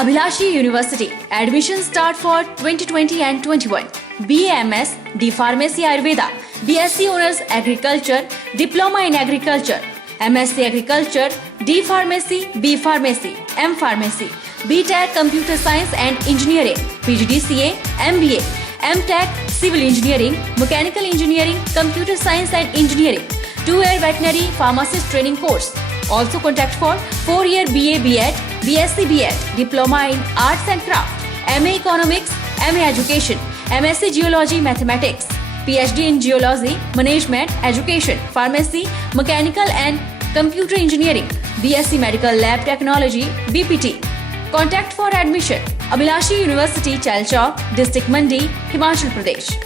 Abhilashi University. Admission start for 2020 and 21. BAMS, D Pharmacy Ayurveda, BSc Honors Agriculture, Diploma in Agriculture, MSc Agriculture, D Pharmacy, B Pharmacy, M Pharmacy, BTech Computer Science and Engineering, PGDCA, MBA, MTech Civil Engineering, Mechanical Engineering, Computer Science and Engineering, 2-year Veterinary Pharmacist Training Course. Also contact for 4-year BA BEd, BSc BEd, Diploma in Arts and Craft, MA Economics, MA Education, MSc Geology Mathematics, PhD in Geology, Management, Education, Pharmacy, Mechanical and Computer Engineering, BSc Medical Lab Technology, BPT. Contact for admission. Abhilashi University, Chalchawk, District Mandi, Himachal Pradesh.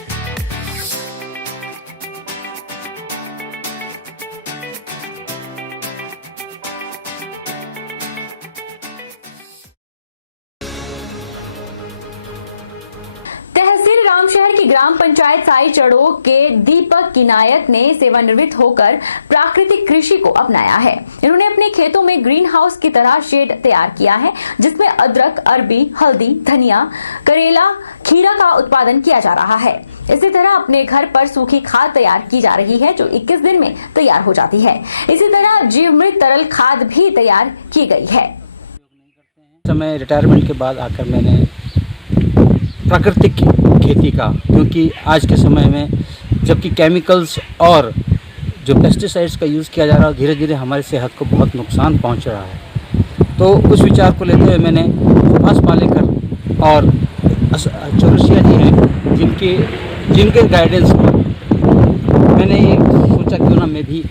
तहसील रामशहर की ग्राम पंचायत साई चढ़ो के दीपक किनायत ने सेवानिवृत्त होकर प्राकृतिक कृषि को अपनाया है। इन्होंने अपने खेतों में ग्रीन हाउस की तरह शेड तैयार किया है, जिसमें अदरक, अरबी, हल्दी, धनिया, करेला, खीरा का उत्पादन किया जा रहा है। इसी तरह अपने घर पर सूखी खाद तैयार की जा रही है, जो 21 दिन में तैयार हो जाती है। इसी तरह जीवामृत तरल खाद भी तैयार की गई है। समय रिटायरमेंट के बाद आकर मैंने प्राकृतिक खेती का, क्योंकि आज के समय में जबकि केमिकल्स और जो पेस्टिसाइड्स का यूज़ किया जा रहा है, धीरे धीरे हमारी सेहत को बहुत नुकसान पहुंच रहा है। तो उस विचार को लेते हुए मैंने सुभाष पालेकर और चौरसिया जी हैं, जिनके गाइडेंस में मैंने ये सोचा क्यों ना मैं भी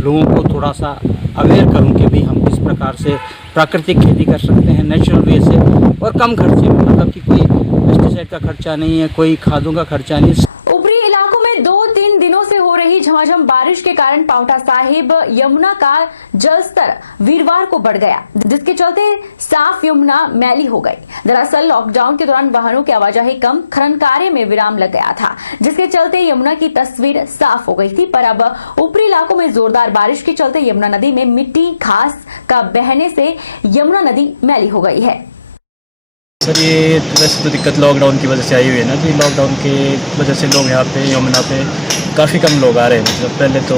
लोगों को थोड़ा सा अवेयर करूं कि भी हम किस प्रकार से प्राकृतिक खेती कर सकते हैं नेचुरल वे से और कम खर्चे में, मतलब कि कोई पेस्टिसाइड का खर्चा नहीं है, कोई खादों का खर्चा नहीं। ऊपरी इलाकों में 2-3 दिनों से हो रही झमाझम बारिश के कारण पांवटा साहिब यमुना का जलस्तर वीरवार को बढ़ गया, जिसके चलते साफ यमुना मैली हो गई। दरअसल लॉकडाउन के दौरान वाहनों की आवाजाही कम, खनन कार्य में विराम लग गया था, जिसके चलते यमुना की तस्वीर साफ हो गई थी। पर अब ऊपरी इलाकों में जोरदार बारिश के चलते यमुना नदी में मिट्टी घास का बहने से यमुना नदी मैली हो गई है। सर ये वैसे तो दिक्कत लॉकडाउन की वजह से आई हुई है ना, तो लॉकडाउन की वजह से लोग यहाँ पे यमुना पे काफ़ी कम लोग आ रहे हैं। मतलब पहले तो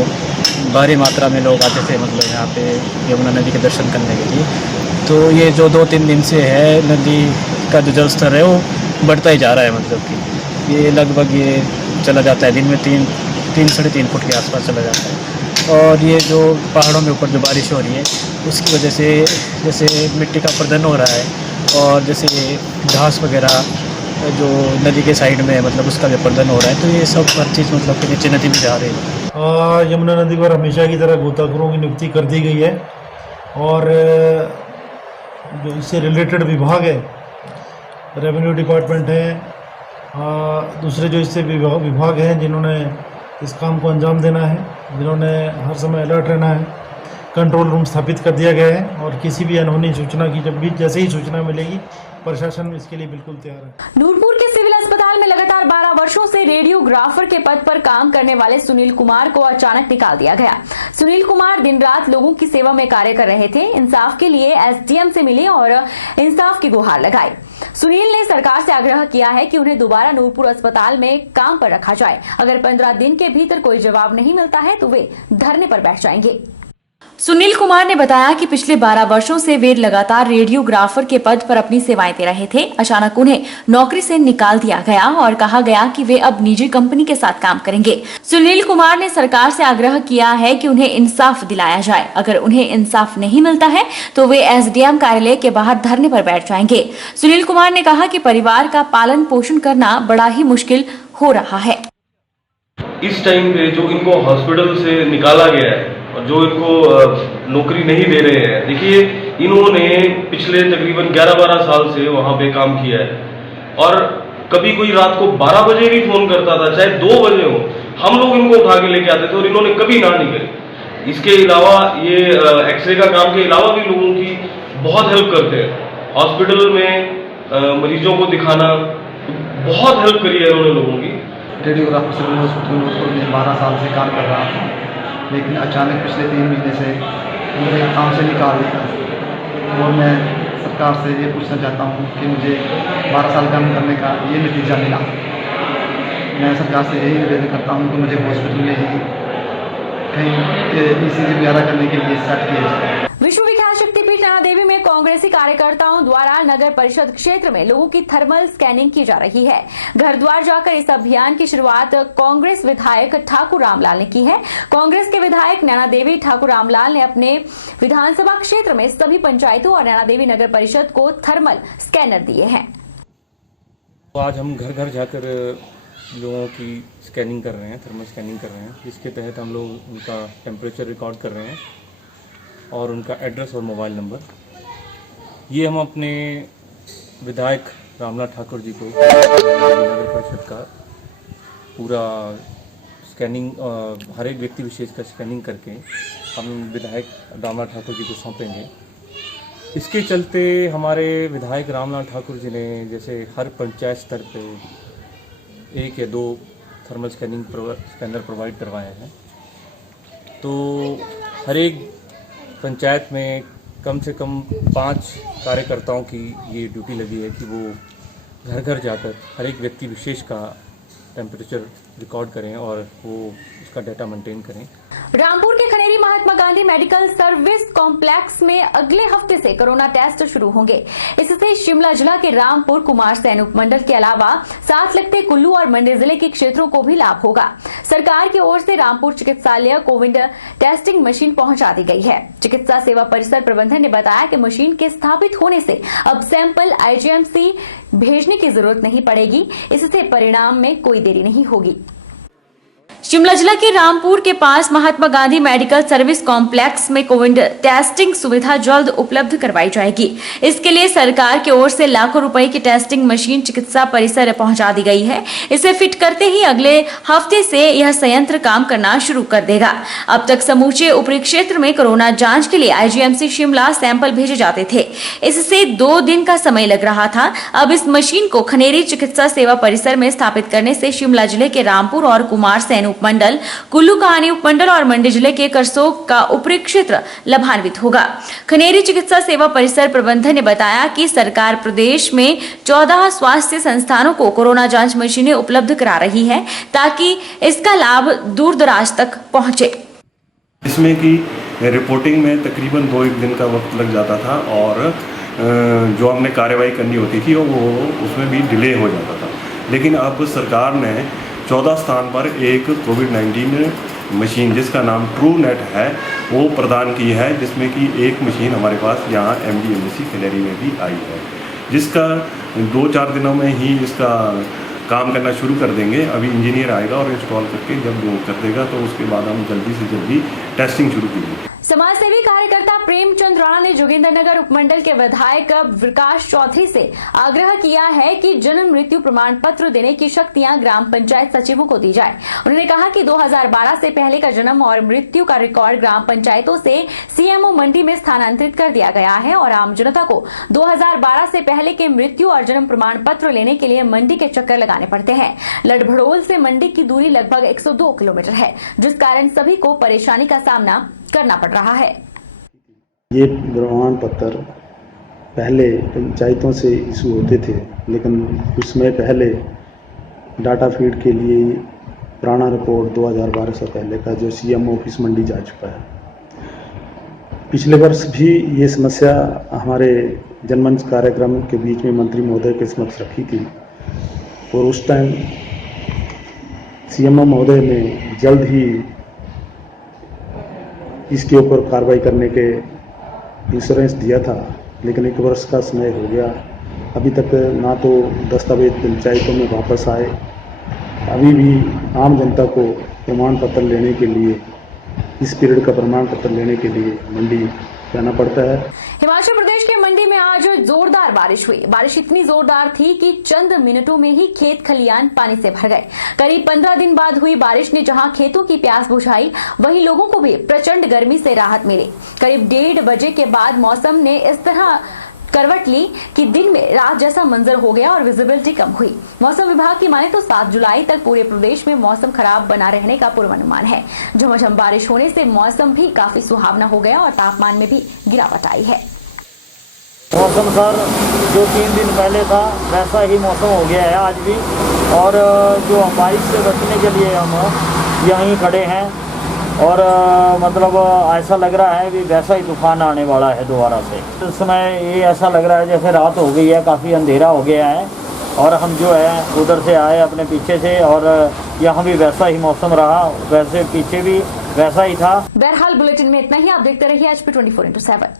भारी मात्रा में लोग आते थे मतलब यहाँ पे यमुना नदी के दर्शन करने के लिए। तो ये जो 2-3 दिन से है, नदी का जो जल स्तर है वो बढ़ता ही जा रहा है। मतलब कि ये लगभग ये चला जाता है दिन में 3-3.5 फुट के आसपास चला जाता है। और ये जो पहाड़ों में ऊपर जो बारिश हो रही है उसकी वजह से जैसे मिट्टी का प्रदन हो रहा है और जैसे घास वगैरह जो नदी के साइड में है मतलब उसका भी प्रदन हो रहा है। तो ये सब हर चीज़ मतलब कि नीचे नदी में जा रही है। यमुना नदी पर हमेशा की तरह गोताखोरों की नियुक्ति कर दी गई है और जो इससे रिलेटेड विभाग है, रेवेन्यू डिपार्टमेंट है, दूसरे जो इससे विभाग हैं जिन्होंने इस काम को अंजाम देना है, जिन्होंने हर समय अलर्ट रहना है, कंट्रोल रूम स्थापित कर दिया गया है। और किसी भी अनहोनी सूचना की जब भी जैसे ही सूचना मिलेगी प्रशासन इसके लिए बिल्कुल तैयार है। नूरपुर के सिविल अस्पताल में लगातार 12 वर्षों से रेडियोग्राफर के पद पर काम करने वाले सुनील कुमार को अचानक निकाल दिया गया। सुनील कुमार दिन रात लोगों की सेवा में कार्य कर रहे थे। इंसाफ के लिए एसडीएम से मिले और इंसाफ की गुहार लगाई। सुनील ने सरकार से आग्रह किया है कि उन्हें दोबारा नूरपुर अस्पताल में काम पर रखा जाए। अगर 15 दिन के भीतर कोई जवाब नहीं मिलता है तो वे धरने पर बैठ जाएंगे। सुनील कुमार ने बताया कि पिछले 12 वर्षों से वे लगातार रेडियोग्राफर के पद पर अपनी सेवाएं दे रहे थे। अचानक उन्हें नौकरी से निकाल दिया गया और कहा गया कि वे अब निजी कंपनी के साथ काम करेंगे। सुनील कुमार ने सरकार से आग्रह किया है कि उन्हें इंसाफ दिलाया जाए। अगर उन्हें इंसाफ नहीं मिलता है तो वे एसडीएम कार्यालय के बाहर धरने पर बैठ जाएंगे। सुनील कुमार ने कहा कि परिवार का पालन पोषण करना बड़ा ही मुश्किल हो रहा है। इस टाइम पे जो इनको हॉस्पिटल से निकाला गया है और जो इनको नौकरी नहीं दे रहे हैं, देखिए इन्होंने पिछले तकरीबन 11-12 साल से वहाँ पे काम किया है और कभी कोई रात को 12 बजे भी फोन करता था, चाहे 2 बजे हो, हम लोग इनको उठा के लेके आते थे और इन्होंने कभी ना नहीं करी। इसके अलावा ये एक्सरे का काम के अलावा भी लोगों की बहुत हेल्प करते हैं। हॉस्पिटल में मरीजों को दिखाना, बहुत हेल्प करी है उन्होंने लोगों की। रेडियोग्राफर सिविल हॉस्पिटल में 12 साल से काम कर रहा था, लेकिन अचानक पिछले 3 महीने से मुझे काम से निकाल दिया और मैं सरकार से ये पूछना चाहता हूँ कि मुझे 12 साल काम करने का ये नतीजा मिला। मैं सरकार से यही निवेदन करता हूँ कि मुझे हॉस्पिटल में ही कहीं ECG वगैरह करने के लिए सेट किया जाए। विश्वविख्यात शक्तिपीठ नैना देवी में कांग्रेसी कार्यकर्ताओं द्वारा नगर परिषद क्षेत्र में लोगों की थर्मल स्कैनिंग की जा रही है। घर द्वार जाकर इस अभियान की शुरुआत कांग्रेस विधायक ठाकुर रामलाल ने की है। कांग्रेस के विधायक नैना देवी ठाकुर रामलाल ने अपने विधानसभा क्षेत्र में सभी पंचायतों और नैना देवी नगर परिषद को थर्मल स्कैनर दिए हैं। आज हम घर घर जाकर लोगों की स्कैनिंग कर रहे हैं, थर्मल स्कैनिंग कर रहे हैं, जिसके तहत हम लोग उनका टेम्परेचर रिकॉर्ड कर रहे हैं और उनका एड्रेस और मोबाइल नंबर। ये हम अपने विधायक रामलाल ठाकुर जी को नगर परिषद का पूरा स्कैनिंग, हर एक व्यक्ति विशेष का स्कैनिंग करके हम विधायक रामलाल ठाकुर जी को सौंपेंगे। इसके चलते हमारे विधायक रामलाल ठाकुर जी ने जैसे हर पंचायत स्तर पे 1 या 2 थर्मल स्कैनर प्रोवाइड करवाए हैं, तो हर एक पंचायत में कम से कम 5 कार्यकर्ताओं की ये ड्यूटी लगी है कि वो घर घर जाकर हर एक व्यक्ति विशेष का टेम्परेचर रिकॉर्ड करें और वो उसका डाटा मेंटेन करें। रामपुर के Khaneri Mahatma Gandhi medical service complex में अगले हफ्ते से कोरोना टेस्ट शुरू होंगे। इससे शिमला जिला के रामपुर, कुमारसैन उपमंडल के अलावा साथ लगते कुल्लू और मंडी जिले के क्षेत्रों को भी लाभ होगा। सरकार की ओर से रामपुर चिकित्सालय कोविड टेस्टिंग मशीन पहुंचा दी गई है। चिकित्सा सेवा परिसर प्रबंधन ने बताया कि मशीन के स्थापित होने से अब सैंपल IGMC भेजने की जरूरत नहीं पड़ेगी। इससे परिणाम में कोई देरी नहीं होगी। शिमला जिला के रामपुर के पास Mahatma Gandhi medical service complex में कोविड टेस्टिंग सुविधा जल्द उपलब्ध करवाई जाएगी। इसके लिए सरकार की ओर से लाखों रुपए की टेस्टिंग मशीन चिकित्सा परिसर पहुंचा दी गई है। इसे फिट करते ही अगले हफ्ते से यह संयंत्र काम करना शुरू कर देगा। अब तक समूचे ऊपरी क्षेत्र में कोरोना जांच के लिए IGMC शिमला सैंपल भेजे जाते थे। इससे 2 दिन का समय लग रहा था। अब इस मशीन को खनेरी चिकित्सा सेवा परिसर में स्थापित करने से शिमला जिले के रामपुर और कुमारसैन उपमंडल, कुल्लू कहानी उपमंडल और मंडी जिले के करसोग का ऊपरी क्षेत्र लाभान्वित होगा। खनेरी चिकित्सा सेवा परिसर प्रबंधन ने बताया कि सरकार प्रदेश में 14 स्वास्थ्य संस्थानों को कोरोना जांच मशीनें उपलब्ध करा रही है ताकि इसका लाभ दूर दराज तक पहुंचे। इसमें की रिपोर्टिंग में तकरीबन 2-1 दिन का वक्त लग जाता था और जो हमने कार्रवाई करनी होती थी वो उसमें भी डिले हो जाता था। लेकिन अब सरकार ने 14 स्थान पर एक कोविड-19 मशीन जिसका नाम TrueNet है वो प्रदान की है, जिसमें कि एक मशीन हमारे पास यहाँ MDMC खनेरी में भी आई है, जिसका 2-4 दिनों में ही इसका काम करना शुरू कर देंगे। अभी इंजीनियर आएगा और इंस्टॉल करके जब वो कर देगा तो उसके बाद हम जल्दी से जल्दी टेस्टिंग शुरू कीजिए। समाजसेवी कार्यकर्ता प्रेमचंद राणा ने जोगिंद्रनगर उपमंडल के विधायक विकास चौधरी से आग्रह किया है कि जन्म मृत्यु प्रमाण पत्र देने की शक्तियां ग्राम पंचायत सचिवों को दी जाए। उन्होंने कहा कि 2012 से पहले का जन्म और मृत्यु का रिकॉर्ड ग्राम पंचायतों से CMO मंडी में स्थानांतरित कर दिया गया है और आम जनता को 2012 से पहले के मृत्यु और जन्म प्रमाण पत्र लेने के लिए मंडी के चक्कर लगाने पड़ते हैं। लड़भड़ोल से मंडी की दूरी लगभग 102 किलोमीटर है, जिस कारण सभी को परेशानी का सामना करना पड़ रहा है। ये प्रमाण पत्र पहले पंचायतों से इशू होते थे, लेकिन कुछ समय पहले डाटा फीड के लिए पुराना रिपोर्ट 2012 से पहले का जो CMO ऑफिस मंडी जा चुका है। पिछले वर्ष भी ये समस्या हमारे जनमंच कार्यक्रम के बीच में मंत्री महोदय के समक्ष रखी थी और उस टाइम CMO महोदय ने जल्द ही इसके ऊपर कार्रवाई करने के इंश्योरेंस दिया था, लेकिन 1 वर्ष का समय हो गया, अभी तक ना तो दस्तावेज पंचायतों में वापस आए। अभी भी आम जनता को प्रमाण पत्र लेने के लिए, इस पीरियड का प्रमाण पत्र लेने के लिए मंडी जाना पड़ता है। हिमाचल प्रदेश के मंडी में आज जोरदार बारिश हुई। बारिश इतनी जोरदार थी कि चंद मिनटों में ही खेत खलियान पानी से भर गए। करीब 15 दिन बाद हुई बारिश ने जहां खेतों की प्यास बुझाई, वहीं लोगों को भी प्रचंड गर्मी से राहत मिली। करीब 1:30 बजे के बाद मौसम ने इस तरह करवट ली कि दिन में रात जैसा मंजर हो गया और विजिबिलिटी कम हुई। मौसम विभाग की माने तो 7 जुलाई तक पूरे प्रदेश में मौसम खराब बना रहने का पूर्वानुमान है। झमाझम बारिश होने से मौसम भी काफी सुहावना हो गया और तापमान में भी गिरावट आई है। मौसम सर जो 3 दिन पहले था वैसा ही मौसम हो गया है आज भी, और जो बारिश से बचने के लिए हम यहीं खड़े हैं, और मतलब ऐसा लग रहा है कि वैसा ही तूफान आने वाला है दोबारा से। इस समय ये ऐसा लग रहा है जैसे रात हो गई है, काफ़ी अंधेरा हो गया है, और हम जो है उधर से आए अपने पीछे से, और यहाँ भी वैसा ही मौसम रहा, वैसे पीछे भी वैसा ही था। बहरहाल बुलेटिन में इतना ही। आप देखते रहिए HP 24/7।